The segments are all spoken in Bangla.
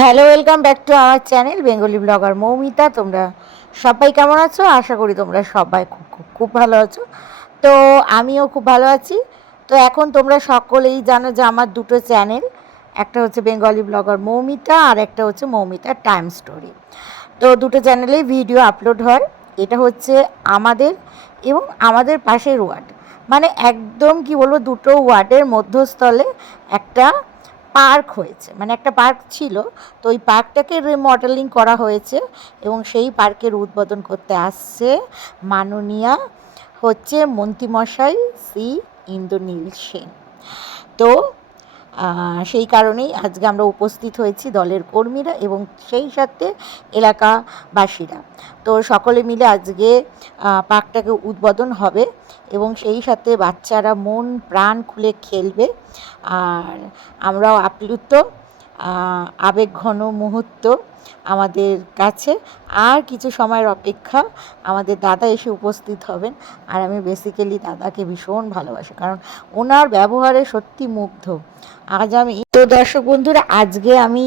হ্যালো ওয়েলকাম ব্যাক টু আমার চ্যানেল বেঙ্গলি ব্লগার মৌমিতা তোমরা সবাই কেমন আছো? আশা করি তোমরা সবাই খুব খুব খুব ভালো আছো। তো আমিও খুব ভালো আছি। তো এখন তোমরা সকলেই জানো যে আমার দুটো চ্যানেল একটা হচ্ছে বেঙ্গলি ব্লগার মৌমিতা আর একটা হচ্ছে মৌমিতা টাইম স্টোরি তো দুটো চ্যানেলেই ভিডিও আপলোড হয়। এটা হচ্ছে আমাদের এবং আমাদের পাশের ওয়ার্ড মানে একদম কি বলব, দুটো ওয়ার্ডের মধ্যস্থলে একটা পার্ক হয়েছে। মানে একটা পার্ক ছিল, তো ওই পার্কটাকে রিমডেলিং করা হয়েছে এবং সেই পার্কের উদ্বোধন করতে আসছে মাননীয়া হচ্ছে মন্ত্রীমশাই শ্রী ইন্দ্রনীল সেন। তো সেই কারণেই আজকে আমরা উপস্থিত হয়েছি দলের কর্মীরা এবং সেই সাথে এলাকাবাসীরা। তো সকলে মিলে আজকে পার্কটাকে উদ্বোধন হবে এবং সেই সাথে বাচ্চারা মন প্রাণ খুলে খেলবে। আর আমরাও আপ্লুত। আবেগঘন মুহূর্ত আমাদের কাছে। আর কিছু সময়ের অপেক্ষা আমাদের দাদা এসে উপস্থিত হবেন। আর আমি বেসিক্যালি দাদাকে ভীষণ ভালোবাসি, কারণ ওনার ব্যবহারে সত্যি মুগ্ধ। আজ আমি তো দর্শক বন্ধুরা, আজকে আমি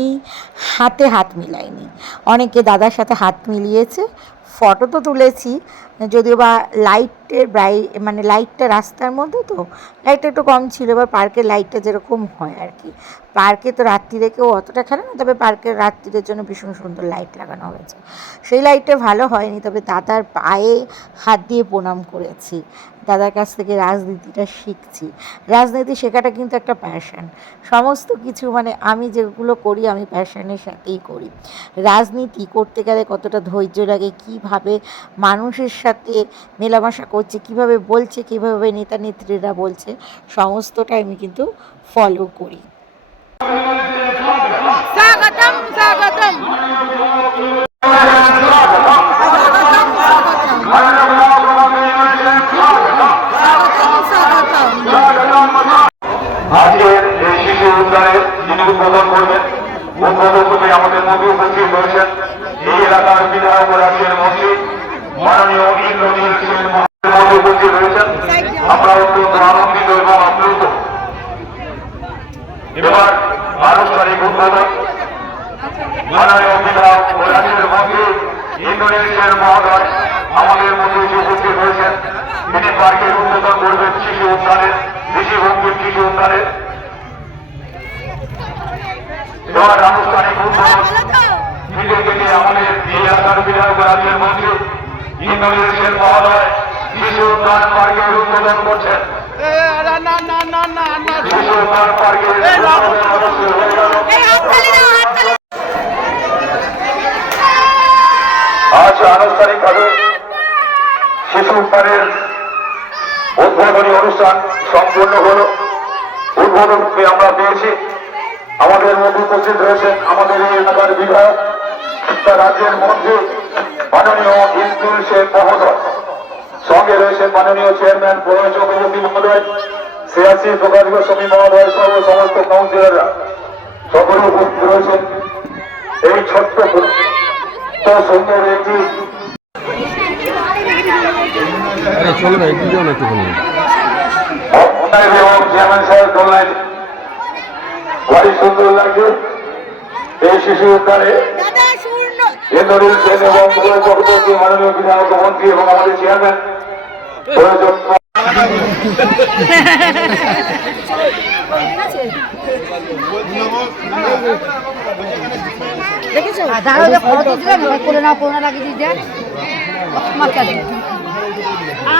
হাতে হাত মিলাইনি। অনেকে দাদার সাথে হাত মিলিয়েছে ফটো তো তুলেছি, যদিও বা লাইটের ব্রাই মানে লাইটটা রাস্তার মধ্যে তো লাইটটা একটু কম ছিল, এবার পার্কের লাইটটা যেরকম হয় আর কি। পার্কে তো রাত্রিরে কেউ অতটা খেলে না, তবে পার্কের রাত্রিরের জন্য ভীষণ সুন্দর লাইট লাগানো হয়েছে। সেই লাইটটা ভালো হয়নি, তবে দাদার পায়ে হাত দিয়ে প্রণাম করেছি। দাদার কাছ থেকে রাজনীতিটা শিখছি। রাজনীতি শেখাটা কিন্তু একটা প্যাশন সমস্ত কিছু মানে আমি যেগুলো করি, আমি প্যাশনের সাথেই করি। রাজনীতি করতে গেলে কতটা ধৈর্য লাগে কীভাবে মানুষের সাথে মেলামেশা করছে কীভাবে বলছে কীভাবে নেতা নেত্রীরা বলছে সমস্তটাই আমি কিন্তু ফলো করি। স্বাগতম স্বাগতম। আজকের এই শিশু উদ্যানের যিনি উদ্বোধন করবেন উদ্বোধন করবে আমাদের মধ্যে উপস্থিত রয়েছেন। এই এলাকার বিধায়ক রাজ্যের মন্ত্রী মাননীয় ইন্দ্রনীল সেন মহাশয়ের মধ্যে উপস্থিত রয়েছেন আমরা অত্যন্ত আনন্দিত এবং আপ্লুত এবার আনুষ্ঠানিক উদ্বোধন মাননীয় বিধায়ক ও রাজ্যের মন্ত্রী ইন্দ্রনীল সেন মহোদয় আমাদের মধ্যে এসে উপস্থিত হয়েছেন তিনি পার্কের উদ্বোধন করবেন উদ্যানের ঋষিভঙ্গির শিশু উদ্যানের এবার আনুষ্ঠানিক উদ্বোধন আমাদের এই এলাকার বিধায়ক রাজ্যের মন্ত্রী ইন্দ্রনীল সেন মহোদয় শিশু উদ্যান পার্কের উদ্বোধন করছেন। না না না না না না। শিশু উদ্যান পার্কের উদ্বোধন অনুষ্ঠিত হয়ে গেল এই হাততালি দাও হাততালি আজ আনুষ্ঠানিকভাবে শিশু উদ্যানের উদ্বোধনী অনুষ্ঠান সম্পূর্ণ হল। উদ্বোধন আমরা পেয়েছি। আমাদের মধ্যে উপস্থিত রয়েছেন আমাদের এই এলাকার বিধায়ক, শিক্ষা রাজ্যের মন্ত্রী, মাননীয় ইন্দুল শেখ মহোদয়। সঙ্গে রয়েছেন মাননীয় চেয়ারম্যান প্রণয় চক্রবর্তী মহোদয় সিয়াসি প্রকাশ গোস্বামী মহোদয় সহ সমস্ত কাউন্সিলররা। সকলে উপস্থিত রয়েছেন। এই ছোট্ট তো সুন্দর একটি চলো না একটু যাও না একটুখানি চেয়ারম্যান সাহেব বললেন ভারী সুন্দর লাগছে এই শিশু শূন্য ইন্দ্রনীল সেন এবং চক্রবর্তী মাননীয় বিধায়ক মন্ত্রী এবং আমাদের চেয়ারম্যান প্রয়োজন দেখেছ? দাঁড়াও যে ফটো দিলাম না করে না করে লাগিয়ে দিয়ে দেখ মার্কা দে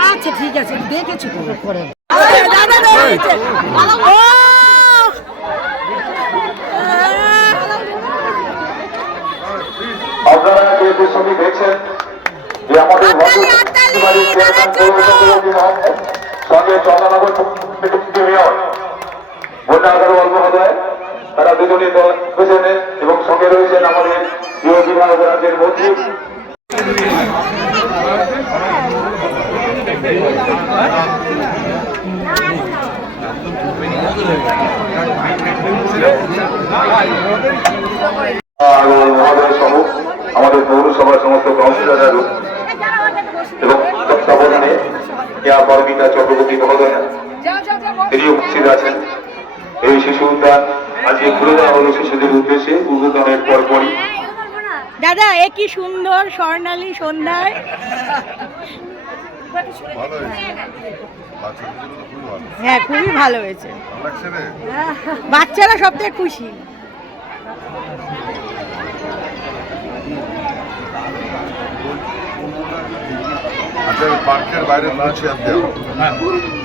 আচ্ছা ঠিক আছে দেখেছ করে। দাদা আপনারা যে ছবি দেখছেন যে আমাদের সঙ্গে চন্দ্রনগর মেয়র বন্যা আগরওয়াল মহোদয় তারা দুজনই দল পেছনে রয়েছেন আমাদের মহোদয় সহ আমাদের পৌরসভার সমস্ত কাউন্সিলররা এবং তত্ত্বাবধানে কেয়া পরমিতা চক্রবর্তী মহোদয় তিনি উপস্থিত আছেন। এই শিশু উদ্যান আজকে ঘুরে দেওয়া হলো শিশুদের উদ্দেশ্যে উদ্বোধনের পরপরই দাদা এ কি সুন্দর স্বর্ণালী সন্ধ্যায়। হ্যাঁ খুবই ভালো হয়েছে। বাচ্চারা সব থেকে খুশি। আচ্ছা পার্কের বাইরে না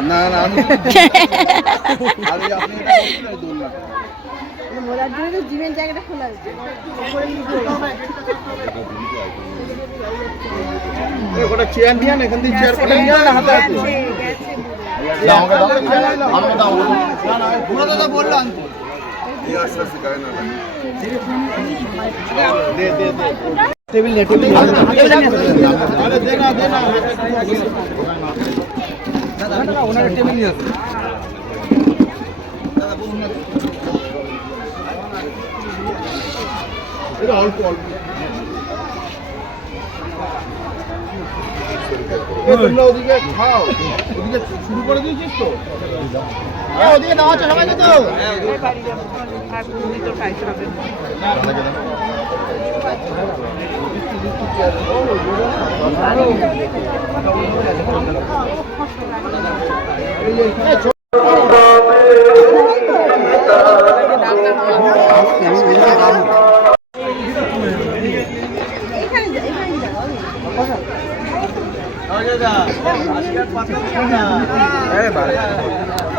না। না না আমি আপনি এটা করছেন, এই দোলনা। এই ওটা চেয়ার নিয়ে আন, এখান থেকে চেয়ার ফেলে নিয়ে আন, হাতে হাতে। এই আস্তে না। এটা অল্প অল্প তোমরা ওদিকে খাও। ওদিকে শুরু করে দিয়েছিস তো? হ্যাঁ, ওদিকে দেওয়া হচ্ছে সবাইকে তো।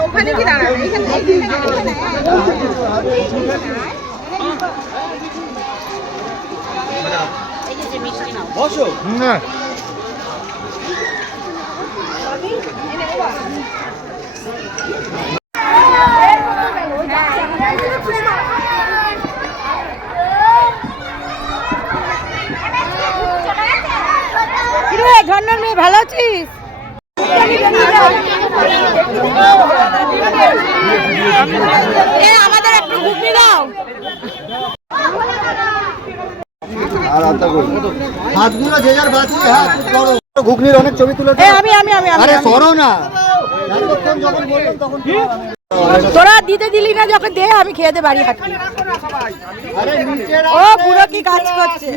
ওখানে কি দাঁড়াবে এখানে না। ঝর্ণার মেয়ে ভালো আছিস? আমাদের একটু ঘুগনি দাও। হাতগুলো যে যার বাঁচিয়ে হাত করো। ঘুগনির অনেক ছবি তুলে এ আমি আমি আমি আমি আরে আমি। সরো না। এতক্ষণ যখন বললাম তখন তোরা দিতে দিলি না যখন দে আমি খেয়ে দে বাড়ি হাঁটি আরে নিচে ও বুড়ো কি কাজ করছে?